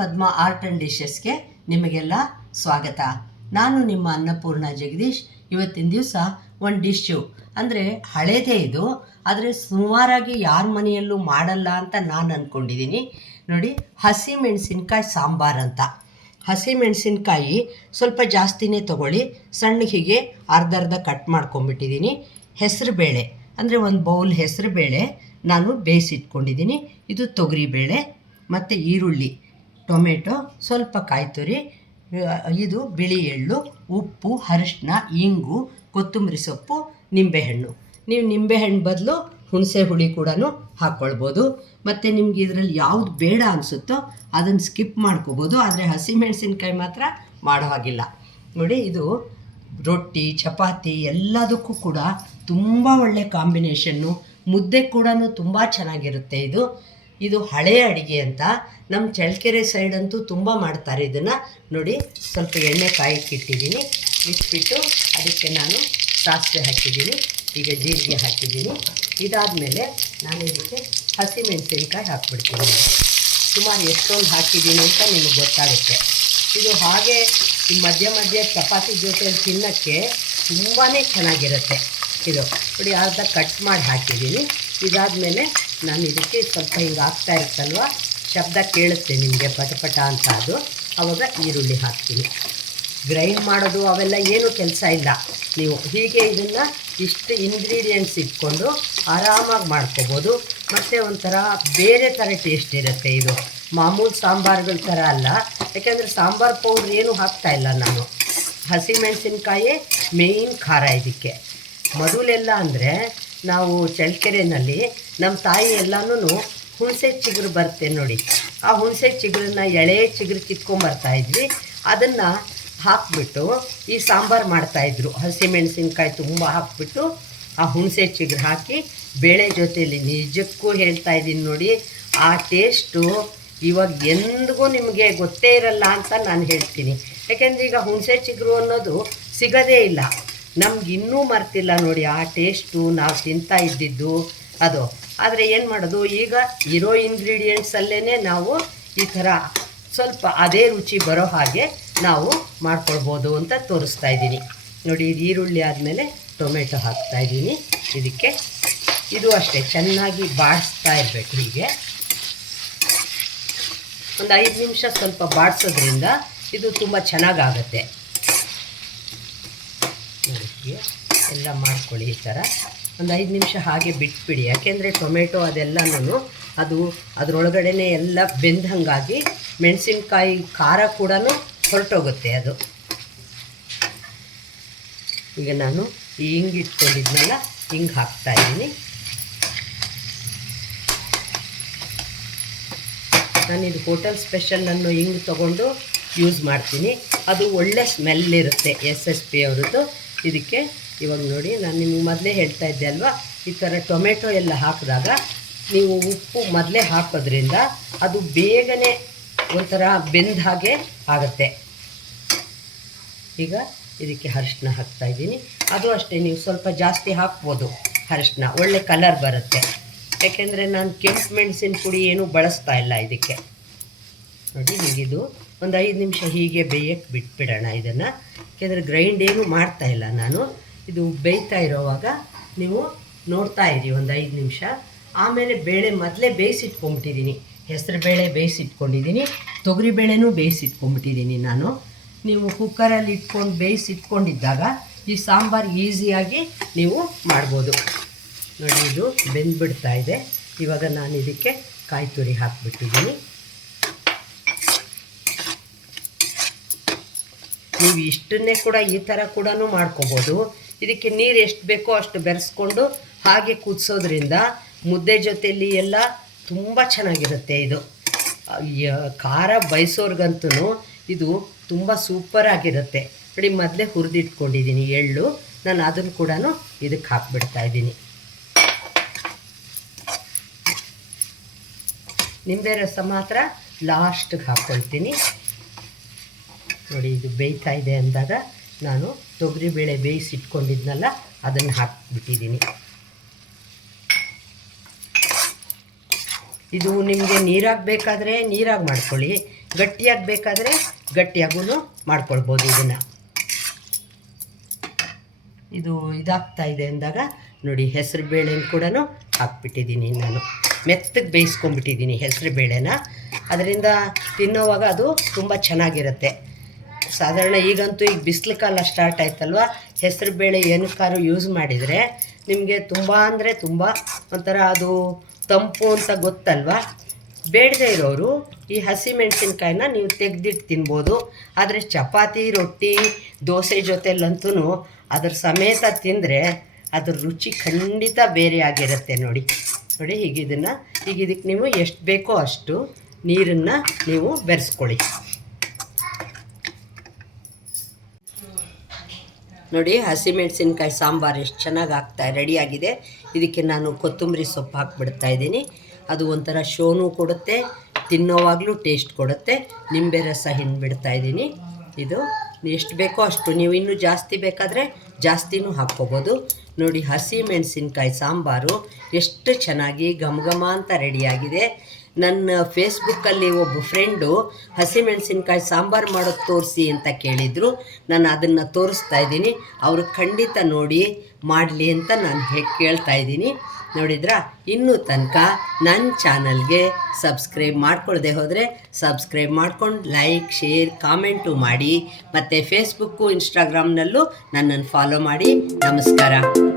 Padma art and ಡಿಶಸ್ಗೆ ನಿಮಗೆಲ್ಲ ಸ್ವಾಗತ. ನಾನು ನಿಮ್ಮ ಅನ್ನಪೂರ್ಣ ಜಗದೀಶ್. ಇವತ್ತಿನ ದಿವಸ ಒಂದು ಡಿಶ್ಶು ಅಂದರೆ ಹಳೇದೇ ಇದು, ಆದರೆ ಸುಮಾರಾಗಿ ಯಾರ ಮನೆಯಲ್ಲೂ ಮಾಡಲ್ಲ ಅಂತ ನಾನು ಅಂದ್ಕೊಂಡಿದ್ದೀನಿ ನೋಡಿ, ಹಸಿ ಮೆಣಸಿನ್ಕಾಯಿ ಸಾಂಬಾರು ಅಂತ. ಹಸಿ ಮೆಣಸಿನ್ಕಾಯಿ ಸ್ವಲ್ಪ ಜಾಸ್ತಿನೇ ತೊಗೊಳ್ಳಿ. ಸಣ್ಣ ಹೀಗೆ ಅರ್ಧ ಅರ್ಧ ಕಟ್ ಮಾಡ್ಕೊಂಬಿಟ್ಟಿದ್ದೀನಿ ಹೆಸರು ಬೇಳೆ, ಅಂದರೆ ಒಂದು ಬೌಲ್ ಹೆಸರು ಬೇಳೆ ನಾನು ಬೇಯಿಸಿಟ್ಕೊಂಡಿದ್ದೀನಿ ಇದು ತೊಗರಿಬೇಳೆ ಮತ್ತು ಈರುಳ್ಳಿ. ಟೊಮೆಟೊ, ಸ್ವಲ್ಪ ಕಾಯ್ತುರಿ ಇದು ಬಿಳಿ ಎಳ್ಳು, ಉಪ್ಪು ಅರಿಶಿನ ಇಂಗು, ಕೊತ್ತಂಬರಿ ಸೊಪ್ಪು, ನಿಂಬೆಹಣ್ಣು. ನೀವು ನಿಂಬೆಹಣ್ಣು ಬದಲು ಹುಣಸೆ ಹುಳಿ ಕೂಡ ಹಾಕ್ಕೊಳ್ಬೋದು ಮತ್ತು ನಿಮ್ಗೆ ಇದರಲ್ಲಿ ಯಾವುದು ಬೇಡ ಅನಿಸುತ್ತೋ ಅದನ್ನು ಸ್ಕಿಪ್ ಮಾಡ್ಕೋಬೋದು. ಆದರೆ ಹಸಿಮೆಣಸಿನ್ಕಾಯಿ ಮಾತ್ರ ಮಾಡೋ ಹಾಗಿಲ್ಲ. ನೋಡಿ, ಇದು ರೊಟ್ಟಿ, ಚಪಾತಿ ಎಲ್ಲದಕ್ಕೂ ಕೂಡ ತುಂಬ ಒಳ್ಳೆ ಕಾಂಬಿನೇಷನ್ನು, ಮುದ್ದೆ ಕೂಡ ತುಂಬ ಚೆನ್ನಾಗಿರುತ್ತೆ ಇದು. ಇದು ಹಳೆಯ ಅಡಿಗೆ ಅಂತ ನಮ್ಮ ಚಳ್ಳಕೆರೆ ಸೈಡ್ ಅಂತೂ ತುಂಬ ಮಾಡ್ತಾರೆ. ಇದನ್ನು ನೋಡಿ ಸ್ವಲ್ಪ ಎಣ್ಣೆ ಕಾಯಕ್ಕೆ ಇಟ್ಟಿದ್ದೀನಿ ಇಟ್ಬಿಟ್ಟು ಅದಕ್ಕೆ ನಾನು ಸಾಸಿವೆ ಹಾಕಿದ್ದೀನಿ. ಈಗ ಜೀರಿಗೆ ಹಾಕಿದ್ದೀನಿ. ಇದಾದಮೇಲೆ ನಾನು ಇದಕ್ಕೆ ಹಸಿಮೆಣಸಿನ್ಕಾಯಿ ಹಾಕ್ಬಿಡ್ತೀನಿ. ಸುಮಾರು ಎಷ್ಟೊಂದು ಹಾಕಿದ್ದೀನಿ ಅಂತ ನಿಮಗೆ ಗೊತ್ತಾಗುತ್ತೆ. ಇದು ಹಾಗೆ ಈ ಮಧ್ಯ ಮಧ್ಯ ಚಪಾತಿ ಜೊತೆ ತಿನ್ನೋಕ್ಕೆ ತುಂಬಾ ಚೆನ್ನಾಗಿರುತ್ತೆ. ಇದು ನೋಡಿ ಅರ್ಧ ಕಟ್ ಮಾಡಿ ಹಾಕಿದ್ದೀನಿ. ಇದಾದಮೇಲೆ ನಾನು ಇದಕ್ಕೆ ಸ್ವಲ್ಪ ಹಿಂಗೆ ಹಾಕ್ತಾ ಇರುತ್ತಲ್ವ? ಶಬ್ದ ಕೇಳುತ್ತೆ ನಿಮಗೆ ಪಟಪಟ ಅಂತ ಅದು. ಆವಾಗ ಈರುಳ್ಳಿ ಹಾಕ್ತೀನಿ. ಗ್ರೈಂಡ್ ಮಾಡೋದು ಅವೆಲ್ಲ ಏನೂ ಕೆಲಸ ಇಲ್ಲ. ನೀವು ಹೀಗೆ ಇದನ್ನು ಇಷ್ಟು ಇಂಗ್ರೀಡಿಯೆಂಟ್ಸ್ ಇಟ್ಕೊಂಡು ಆರಾಮಾಗಿ ಮಾಡ್ಕೋಬೋದು. ಮತ್ತು ಒಂಥರ ಬೇರೆ ಥರ ಟೇಸ್ಟ್ ಇರುತ್ತೆ ಇದು. ಮಾಮೂಲು ಸಾಂಬಾರುಗಳ ಥರ ಅಲ್ಲ. ಯಾಕೆಂದರೆ ಸಾಂಬಾರು ಪೌಡ್ರ್ ಏನು ಹಾಕ್ತಾ ಇಲ್ಲ ನಾನು. ಹಸಿಮೆಣಸಿನ್ಕಾಯೇ ಮೇಯ್ನ್ ಖಾರ ಇದಕ್ಕೆ. ಮೊದಲೆಲ್ಲ ಅಂದರೆ ನಾವು ಚಳ್ಳಕೆರೆನಲ್ಲಿ ನಮ್ಮ ತಾಯಿ ಎಲ್ಲನೂ ಹುಣಸೆ ಚಿಗುರು ಬರುತ್ತೆ ನೋಡಿ. ಆ ಹುಣಸೆ ಚಿಗುರನ್ನ ಎಳೆ ಚಿಗುರು ಕಿತ್ಕೊಂಬರ್ತಾ ಇದ್ವಿ. ಅದನ್ನು ಹಾಕ್ಬಿಟ್ಟು ಈ ಸಾಂಬಾರು ಮಾಡ್ತಾಯಿದ್ರು ಹಸಿಮೆಣಸಿನ್ಕಾಯಿ ತುಂಬ ಹಾಕ್ಬಿಟ್ಟು ಆ ಹುಣಸೆ ಚಿಗುರು ಹಾಕಿ ಬೇಳೆ ಜೊತೆಯಲ್ಲಿ ನಿಜಕ್ಕೂ ಹೇಳ್ತಾ ಇದ್ದೀನಿ ನೋಡಿ. ಆ ಟೇಸ್ಟು ಇವಾಗ ಎಂದಿಗೂ ನಿಮಗೆ ಗೊತ್ತೇ ಇರಲ್ಲ ಅಂತ ನಾನು ಹೇಳ್ತೀನಿ. ಯಾಕೆಂದರೆ ಈಗ ಹುಣಸೆ ಚಿಗುರು ಅನ್ನೋದು ಸಿಗೋದೇ ಇಲ್ಲ. ನಮ್ಗೆ ಇನ್ನೂ ಮರ್ತಿಲ್ಲ ನೋಡಿ ಆ ಟೇಸ್ಟು ನಾವು ತಿಂತಾ ಇದ್ದಿದ್ದು. ಅದು. ಆದರೆ ಏನು ಮಾಡೋದು? ಈಗ ಇರೋ ಇಂಗ್ರೀಡಿಯೆಂಟ್ಸಲ್ಲೇ ನಾವು ಈ ಥರ ಸ್ವಲ್ಪ ಅದೇ ರುಚಿ ಬರೋ ಹಾಗೆ ನಾವು ಮಾಡ್ಕೊಳ್ಬೋದು ಅಂತ ತೋರಿಸ್ತಾ ಇದ್ದೀನಿ. ನೋಡಿ ಇದು ಈರುಳ್ಳಿ ಆದಮೇಲೆ ಟೊಮೆಟೊ ಹಾಕ್ತಾ ಇದ್ದೀನಿ. ಇದಕ್ಕೆ ಇದು ಅಷ್ಟೇ. ಚೆನ್ನಾಗಿ ಬಾಡಿಸ್ತಾ ಇರಬೇಕು ಹೀಗೆ. ಒಂದು ಐದು ನಿಮಿಷ ಸ್ವಲ್ಪ ಬಾಡಿಸೋದ್ರಿಂದ ಇದು ತುಂಬ ಚೆನ್ನಾಗಾಗತ್ತೆ. ಹೀಗೆ ಎಲ್ಲ ಮಾಡ್ಕೊಳ್ಳಿ ಈ ಥರ. ಒಂದು ಐದು ನಿಮಿಷ ಹಾಗೆ ಬಿಟ್ಬಿಡಿ. ಯಾಕೆಂದರೆ ಟೊಮೆಟೊ ಅದೆಲ್ಲನೂ ಅದು ಅದರೊಳಗಡೆನೆ ಎಲ್ಲ ಬೆಂದಂಗಾಗಿ ಮೆಣಸಿನ್ಕಾಯಿ ಖಾರ ಕೂಡ ಹೊರಟೋಗುತ್ತೆ ಅದು. ಈಗ ನಾನು ಈ ಹಿಂಗೆ ಇಟ್ಕೊಂಡಿದ್ನಲ್ಲ, ಹಿಂಗೆ ಹಾಕ್ತಾ ಇದ್ದೀನಿ. ನಾನು ಇದು ಹೋಟೆಲ್ ಸ್ಪೆಷಲ್ ಅನ್ನೋ ಹಿಂಗೆ ತೊಗೊಂಡು ಯೂಸ್ ಮಾಡ್ತೀನಿ. ಅದು ಒಳ್ಳೆ ಸ್ಮೆಲ್ ಇರುತ್ತೆ ಎಸ್ ಎಸ್ ಪಿ ಅವ್ರದ್ದು. ಇದಕ್ಕೆ ಇವಾಗ ನೋಡಿ, ನಾನು ನಿಮ್ಗೆ ಮೊದಲೇ ಹೇಳ್ತಾ ಇದ್ದೆ ಅಲ್ವಾ? ಈ ಥರ ಟೊಮೆಟೊ ಎಲ್ಲ ಹಾಕಿದಾಗ ನೀವು ಉಪ್ಪು ಮೊದಲೇ ಹಾಕೋದ್ರಿಂದ ಅದು ಬೇಗನೆ ಒಂಥರ ಬೆಂದ ಹಾಗೆ ಆಗುತ್ತೆ. ಈಗ ಇದಕ್ಕೆ ಅರಿಶಿನ ಹಾಕ್ತಾ ಇದ್ದೀನಿ. ಅದು ಅಷ್ಟೇ, ನೀವು ಸ್ವಲ್ಪ ಜಾಸ್ತಿ ಹಾಕ್ಬೋದು ಅರಿಶಿನ ಒಳ್ಳೆ ಕಲರ್ ಬರುತ್ತೆ. ಯಾಕೆಂದರೆ ನಾನು ಕೆಂಪು ಮೆಣಸಿನ ಪುಡಿ ಏನೂ ಬಳಸ್ತಾ ಇಲ್ಲ ಇದಕ್ಕೆ. ನೋಡಿ, ಹೀಗಿದು. ಒಂದು ಐದು ನಿಮಿಷ ಹೀಗೆ ಬೇಯಕ್ಕೆ ಬಿಟ್ಬಿಡೋಣ ಇದನ್ನು. ಯಾಕೆಂದರೆ ಗ್ರೈಂಡ್ ಏನು ಮಾಡ್ತಾ ಇಲ್ಲ ನಾನು. ಇದು ಬೇಯ್ತಾ ಇರೋವಾಗ ನೀವು ನೋಡ್ತಾ ಇರಿ ಒಂದು ಐದು ನಿಮಿಷ. ಆಮೇಲೆ ಬೇಳೆ ಮೊದಲೇ ಬೇಯಿಸಿಟ್ಕೊಂಬಿಟ್ಟಿದ್ದೀನಿ ಹೆಸರು ಬೇಳೆ ಬೇಯಿಸಿಟ್ಕೊಂಡಿದ್ದೀನಿ. ತೊಗರಿ ಬೇಳೆನೂ ಬೇಯಿಸಿಟ್ಕೊಂಬಿಟ್ಟಿದ್ದೀನಿ ನಾನು. ನೀವು ಕುಕ್ಕರಲ್ಲಿ ಇಟ್ಕೊಂಡು ಬೇಯಿಸಿಟ್ಕೊಂಡಿದ್ದಾಗ ಈ ಸಾಂಬಾರು ಈಸಿಯಾಗಿ ನೀವು ಮಾಡ್ಬೋದು. ನೋಡಿ, ಇದು ಬೆಂದ್ಬಿಡ್ತಾ ಇದೆ. ಇವಾಗ ನಾನು ಇದಕ್ಕೆ ಕಾಯಿ ತುರಿ ಹಾಕ್ಬಿಟ್ಟಿದ್ದೀನಿ. ನೀವು ಇಷ್ಟನ್ನೇ ಕೂಡ ಈ ಥರ ಕೂಡ ಮಾಡ್ಕೋಬೋದು. ಇದಕ್ಕೆ ನೀರು ಎಷ್ಟು ಬೇಕೋ ಅಷ್ಟು ಬೆರೆಸ್ಕೊಂಡು ಹಾಗೆ ಕುದಿಸೋದ್ರಿಂದ ಮುದ್ದೆ ಜೊತೆಯಲ್ಲಿ ಎಲ್ಲ ತುಂಬ ಚೆನ್ನಾಗಿರುತ್ತೆ ಇದು. ಖಾರ ಬಯಸೋರ್ಗಂತೂ ಇದು ತುಂಬ ಸೂಪರ್ ಆಗಿರುತ್ತೆ. ನೋಡಿ, ಮೊದಲೇ ಹುರಿದಿಟ್ಕೊಂಡಿದ್ದೀನಿ ಎಳ್ಳು. ನಾನು ಅದನ್ನು ಕೂಡ ಇದಕ್ಕೆ ಹಾಕ್ಬಿಡ್ತಾ ಇದ್ದೀನಿ ನಿಂಬೆ ರಸ ಮಾತ್ರ ಲಾಸ್ಟಿಗೆ ಹಾಕ್ಕೊಳ್ತೀನಿ ನೋಡಿ, ಇದು ಬೇಯ್ತಾ ಇದೆ ಅಂದಾಗ ನಾನು ತೊಗರಿಬೇಳೆ ಬೇಯಿಸಿಟ್ಕೊಂಡಿದ್ನಲ್ಲ, ಅದನ್ನು ಹಾಕ್ಬಿಟ್ಟಿದ್ದೀನಿ. ಇದು ನಿಮಗೆ ನೀರಾಗಿ ಬೇಕಾದರೆ ನೀರಾಗಿ ಮಾಡ್ಕೊಳ್ಳಿ, ಗಟ್ಟಿಯಾಗಿ ಬೇಕಾದರೆ ಗಟ್ಟಿಯಾಗೂ ಮಾಡ್ಕೊಳ್ಬೋದು ಇದನ್ನು. ಇದು ಇದಾಗ್ತಾ ಇದೆ ಅಂದಾಗ ನೋಡಿ, ಹೆಸರು ಬೇಳೆನ ಕೂಡ ಹಾಕ್ಬಿಟ್ಟಿದ್ದೀನಿ ನಾನು. ಮೆತ್ತಗೆ ಬೇಯಿಸ್ಕೊಂಡ್ಬಿಟ್ಟಿದ್ದೀನಿ ಹೆಸರು ಬೇಳೆನ. ಅದರಿಂದ ತಿನ್ನೋವಾಗ ಅದು ತುಂಬ ಚೆನ್ನಾಗಿರುತ್ತೆ. ಸಾಧಾರಣ ಈಗಂತೂ ಈಗ ಬಿಸಿಲು ಕಾಲ ಸ್ಟಾರ್ಟ್ ಆಯ್ತಲ್ವ? ಹೆಸರು ಬೇಳೆ ಏನಕ್ಕಾದ್ರು ಯೂಸ್ ಮಾಡಿದರೆ ನಿಮಗೆ ತುಂಬ ಅಂದರೆ ತುಂಬ ಒಂಥರ ಅದು ತಂಪು ಅಂತ ಗೊತ್ತಲ್ವಾ? ಬೇಡದೆ ಇರೋರು ಈ ಹಸಿ ಮೆಣಸಿನ್ಕಾಯಿನ ನೀವು ತೆಗೆದಿಟ್ಟು ತಿನ್ಬೋದು. ಆದರೆ ಚಪಾತಿ, ರೊಟ್ಟಿ, ದೋಸೆ ಜೊತೆಲಂತೂ ಅದ್ರ ಸಮೇತ ತಿಂದರೆ ಅದ್ರ ರುಚಿ ಖಂಡಿತ ಬೇರೆ ಆಗಿರುತ್ತೆ ನೋಡಿ. ನೋಡಿ ಈಗ ಇದನ್ನು ಈಗ ಇದಕ್ಕೆ ನೀವು ಎಷ್ಟು ಬೇಕೋ ಅಷ್ಟು ನೀರನ್ನು ನೀವು ಬೆರೆಸ್ಕೊಳ್ಳಿ. ನೋಡಿ ಹಸಿಮೆಣಸಿನ್ಕಾಯಿ ಸಾಂಬಾರು ಎಷ್ಟು ಚೆನ್ನಾಗಿ ಆಗ್ತಾ ರೆಡಿಯಾಗಿದೆ ಇದಕ್ಕೆ ನಾನು ಕೊತ್ತಂಬರಿ ಸೊಪ್ಪು ಹಾಕ್ಬಿಡ್ತಾ ಇದ್ದೀನಿ. ಅದು ಒಂಥರ ಶೋನು ಕೊಡುತ್ತೆ, ತಿನ್ನೋವಾಗಲೂ ಟೇಸ್ಟ್ ಕೊಡುತ್ತೆ. ನಿಂಬೆ ರಸ ಹಿಂಡ್ಬಿಡ್ತಾ ಇದ್ದೀನಿ. ಇದು ಎಷ್ಟು ಬೇಕೋ ಅಷ್ಟು, ನೀವು ಇನ್ನೂ ಜಾಸ್ತಿ ಬೇಕಾದರೆ ಜಾಸ್ತಿನೂ ಹಾಕ್ಕೋಬೋದು. ನೋಡಿ, ಹಸಿ ಮೆಣಸಿನ್ಕಾಯಿ ಸಾಂಬಾರು ಎಷ್ಟು ಚೆನ್ನಾಗಿ ಘಮ ಘಮ ಅಂತ ರೆಡಿಯಾಗಿದೆ ನನ್ನ ಫೇಸ್ಬುಕ್ಕಲ್ಲಿ ಒಬ್ಬ ಫ್ರೆಂಡು ಹಸಿಮೆಣಸಿನ್ಕಾಯಿ ಸಾಂಬಾರು ಮಾಡೋದು ತೋರಿಸಿ ಅಂತ ಕೇಳಿದರು. ನಾನು ಅದನ್ನು ತೋರಿಸ್ತಾ ಇದ್ದೀನಿ. ಅವರು ಖಂಡಿತ ನೋಡಿ ಮಾಡಲಿ ಅಂತ ನಾನು ಹೇ, ಕೇಳ್ತಾ ಇದ್ದೀನಿ. ನೋಡಿದ್ರಾ? ಇನ್ನೂ ತನಕ ನನ್ನ ಚಾನಲ್ಗೆ ಸಬ್ಸ್ಕ್ರೈಬ್ ಮಾಡ್ಕೊಳ್ಳದೆ ಹೋದರೆ ಸಬ್ಸ್ಕ್ರೈಬ್ ಮಾಡ್ಕೊಂಡು ಲೈಕ್, ಶೇರ್, ಕಾಮೆಂಟು ಮಾಡಿ. ಮತ್ತು ಫೇಸ್ಬುಕ್ಕು ಇನ್ಸ್ಟಾಗ್ರಾಮ್ನಲ್ಲೂ ನನ್ನನ್ನು ಫಾಲೋ ಮಾಡಿ. ನಮಸ್ಕಾರ.